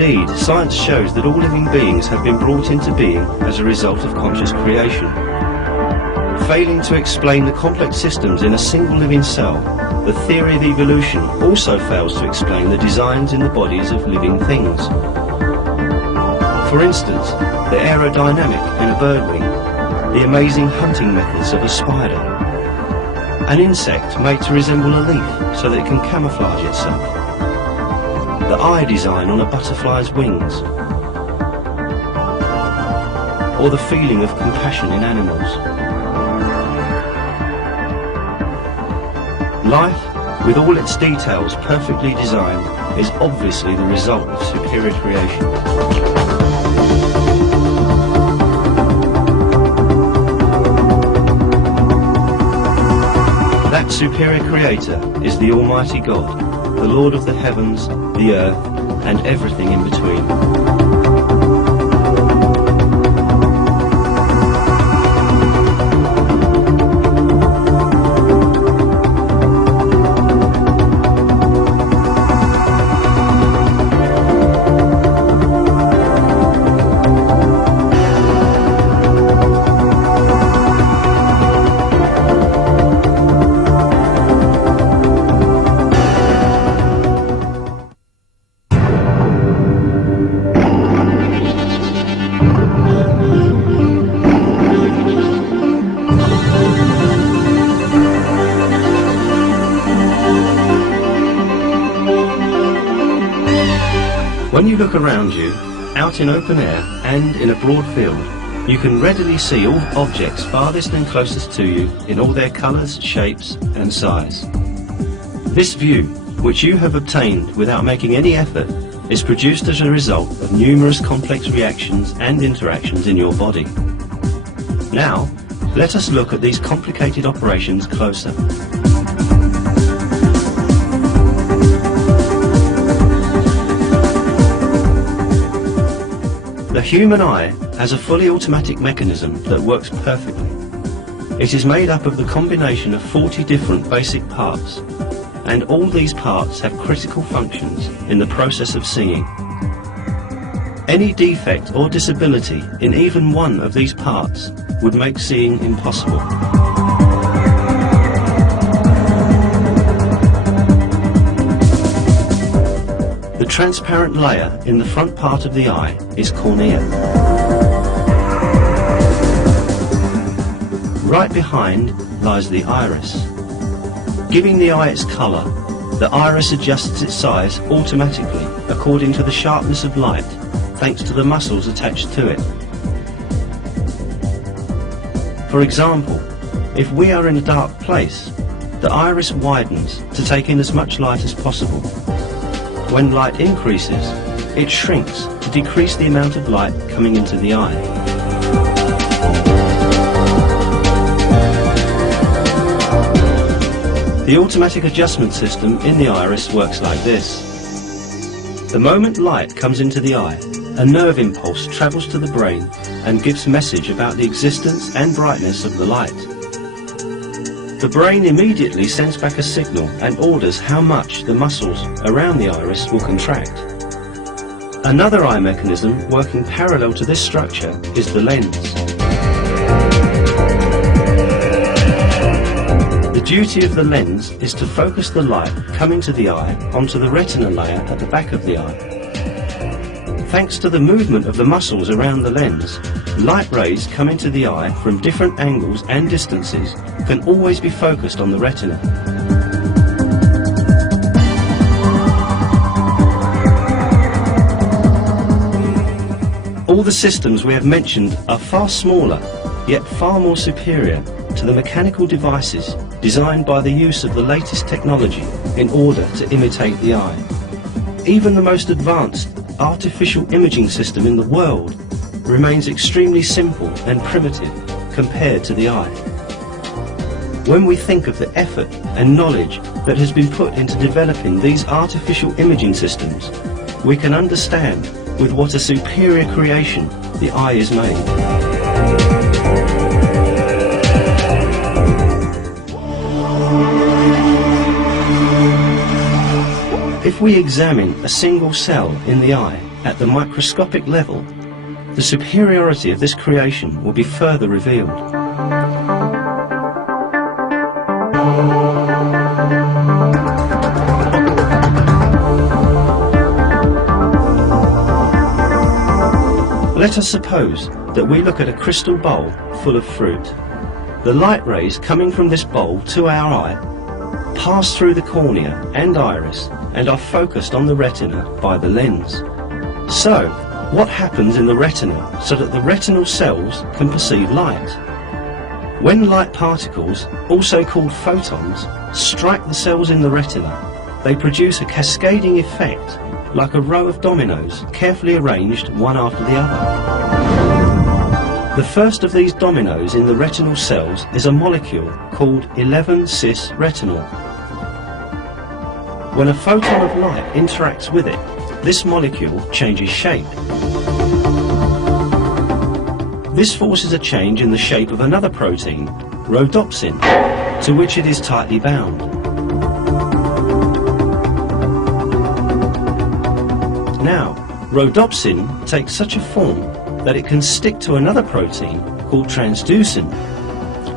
Indeed, science shows that all living beings have been brought into being as a result of conscious creation. Failing to explain the complex systems in a single living cell, the theory of evolution also fails to explain the designs in the bodies of living things. For instance, the aerodynamic in a bird wing, the amazing hunting methods of a spider, an insect made to resemble a leaf so that it can camouflage itself, the eye design on a butterfly's wings, or the feeling of compassion in animals. Life, with all its details perfectly designed, is obviously the result of superior creation. That superior creator is the Almighty God, the Lord of the heavens, the earth, and everything in between. When you look around you, out in open air and in a broad field, you can readily see all objects farthest and closest to you in all their colours, shapes and size. This view, which you have obtained without making any effort, is produced as a result of numerous complex reactions and interactions in your body. Now, let us look at these complicated operations closer. The human eye has a fully automatic mechanism that works perfectly. It is made up of the combination of 40 different basic parts, and all these parts have critical functions in the process of seeing. Any defect or disability in even one of these parts would make seeing impossible. The transparent layer in the front part of the eye is cornea. Right behind lies the iris. Giving the eye its colour, the iris adjusts its size automatically according to the sharpness of light, thanks to the muscles attached to it. For example, if we are in a dark place, the iris widens to take in as much light as possible. When light increases, it shrinks to decrease the amount of light coming into the eye. The automatic adjustment system in the iris works like this. The moment light comes into the eye, a nerve impulse travels to the brain and gives message about the existence and brightness of the light. The brain immediately sends back a signal and orders how much the muscles around the iris will contract. Another eye mechanism working parallel to this structure is the lens. The duty of the lens is to focus the light coming to the eye onto the retina layer at the back of the eye. Thanks to the movement of the muscles around the lens, light rays coming to the eye from different angles and distances can always be focused on the retina. All the systems we have mentioned are far smaller, yet far more superior to the mechanical devices designed by the use of the latest technology in order to imitate the eye. Even the most advanced artificial imaging system in the world remains extremely simple and primitive compared to the eye. When we think of the effort and knowledge that has been put into developing these artificial imaging systems, we can understand with what a superior creation the eye is made. If we examine a single cell in the eye, at the microscopic level, the superiority of this creation will be further revealed. Let us suppose that we look at a crystal bowl full of fruit. The light rays coming from this bowl to our eye pass through the cornea and iris and are focused on the retina by the lens. So, what happens in the retina so that the retinal cells can perceive light? When light particles, also called photons, strike the cells in the retina, they produce a cascading effect like a row of dominoes carefully arranged one after the other. The first of these dominoes in the retinal cells is a molecule called 11-cis-retinol. When a photon of light interacts with it, this molecule changes shape. This forces a change in the shape of another protein, rhodopsin, to which it is tightly bound. Now, rhodopsin takes such a form that it can stick to another protein called transducin,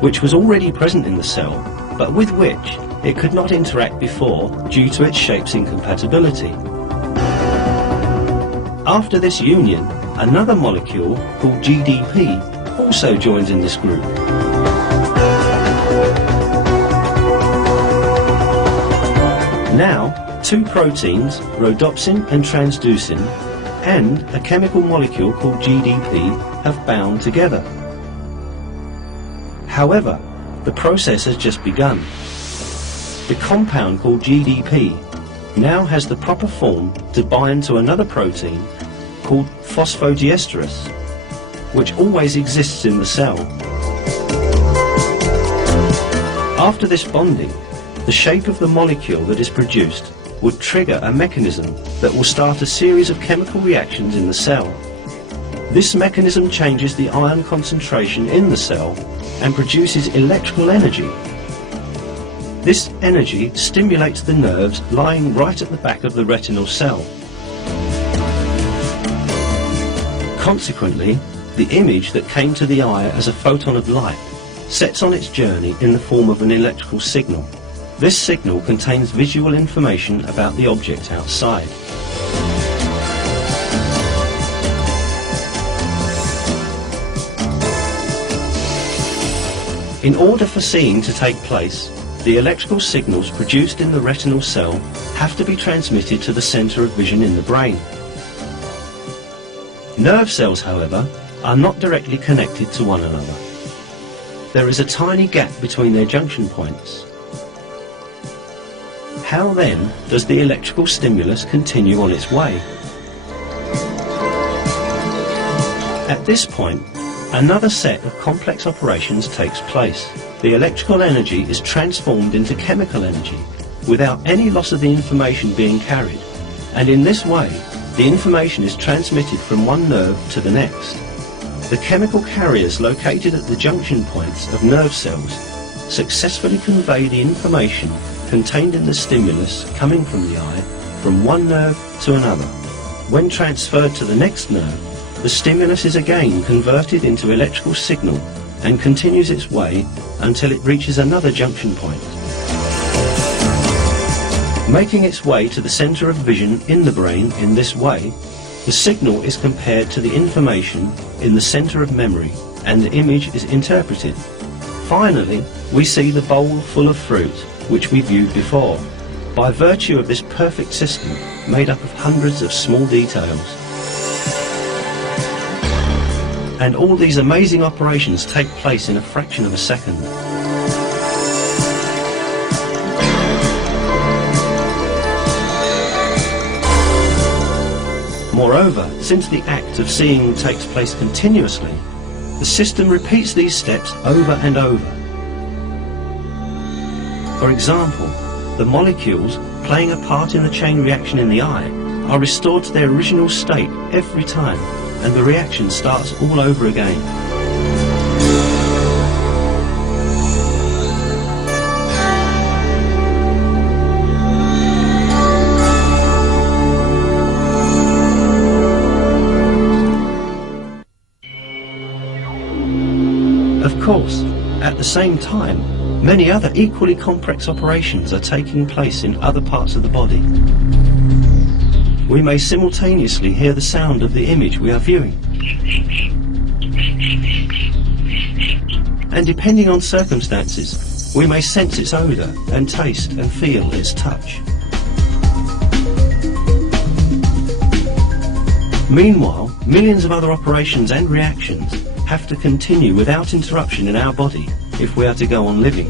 which was already present in the cell, but with which it could not interact before due to its shape's incompatibility. After this union, another molecule called GDP also joins in this group. Now, two proteins, rhodopsin and transducin, and a chemical molecule called GDP have bound together. However, the process has just begun. The compound called GDP now has the proper form to bind to another protein called phosphodiesterase, which always exists in the cell. After this bonding, the shape of the molecule that is produced would trigger a mechanism that will start a series of chemical reactions in the cell. This mechanism changes the ion concentration in the cell and produces electrical energy. This energy stimulates the nerves lying right at the back of the retinal cell. Consequently, the image that came to the eye as a photon of light sets on its journey in the form of an electrical signal. This signal contains visual information about the object outside. In order for seeing to take place, the electrical signals produced in the retinal cell have to be transmitted to the centre of vision in the brain. Nerve cells, however, are not directly connected to one another. There is a tiny gap between their junction points. How then does the electrical stimulus continue on its way? At this point, another set of complex operations takes place. The electrical energy is transformed into chemical energy without any loss of the information being carried, and in this way the information is transmitted from one nerve to the next. The chemical carriers located at the junction points of nerve cells successfully convey the information contained in the stimulus coming from the eye from one nerve to another. When transferred to the next nerve, the stimulus is again converted into electrical signal and continues its way until it reaches another junction point. Making its way to the centre of vision in the brain in this way, the signal is compared to the information in the centre of memory and the image is interpreted. Finally, we see the bowl full of fruit which we viewed before, by virtue of this perfect system made up of hundreds of small details. And all these amazing operations take place in a fraction of a second. Moreover, since the act of seeing takes place continuously, the system repeats these steps over and over. For example, the molecules playing a part in the chain reaction in the eye are restored to their original state every time, and the reaction starts all over again. Of course, at the same time, many other equally complex operations are taking place in other parts of the body. We may simultaneously hear the sound of the image we are viewing. And depending on circumstances, we may sense its odour and taste and feel its touch. Meanwhile, millions of other operations and reactions have to continue without interruption in our body if we are to go on living.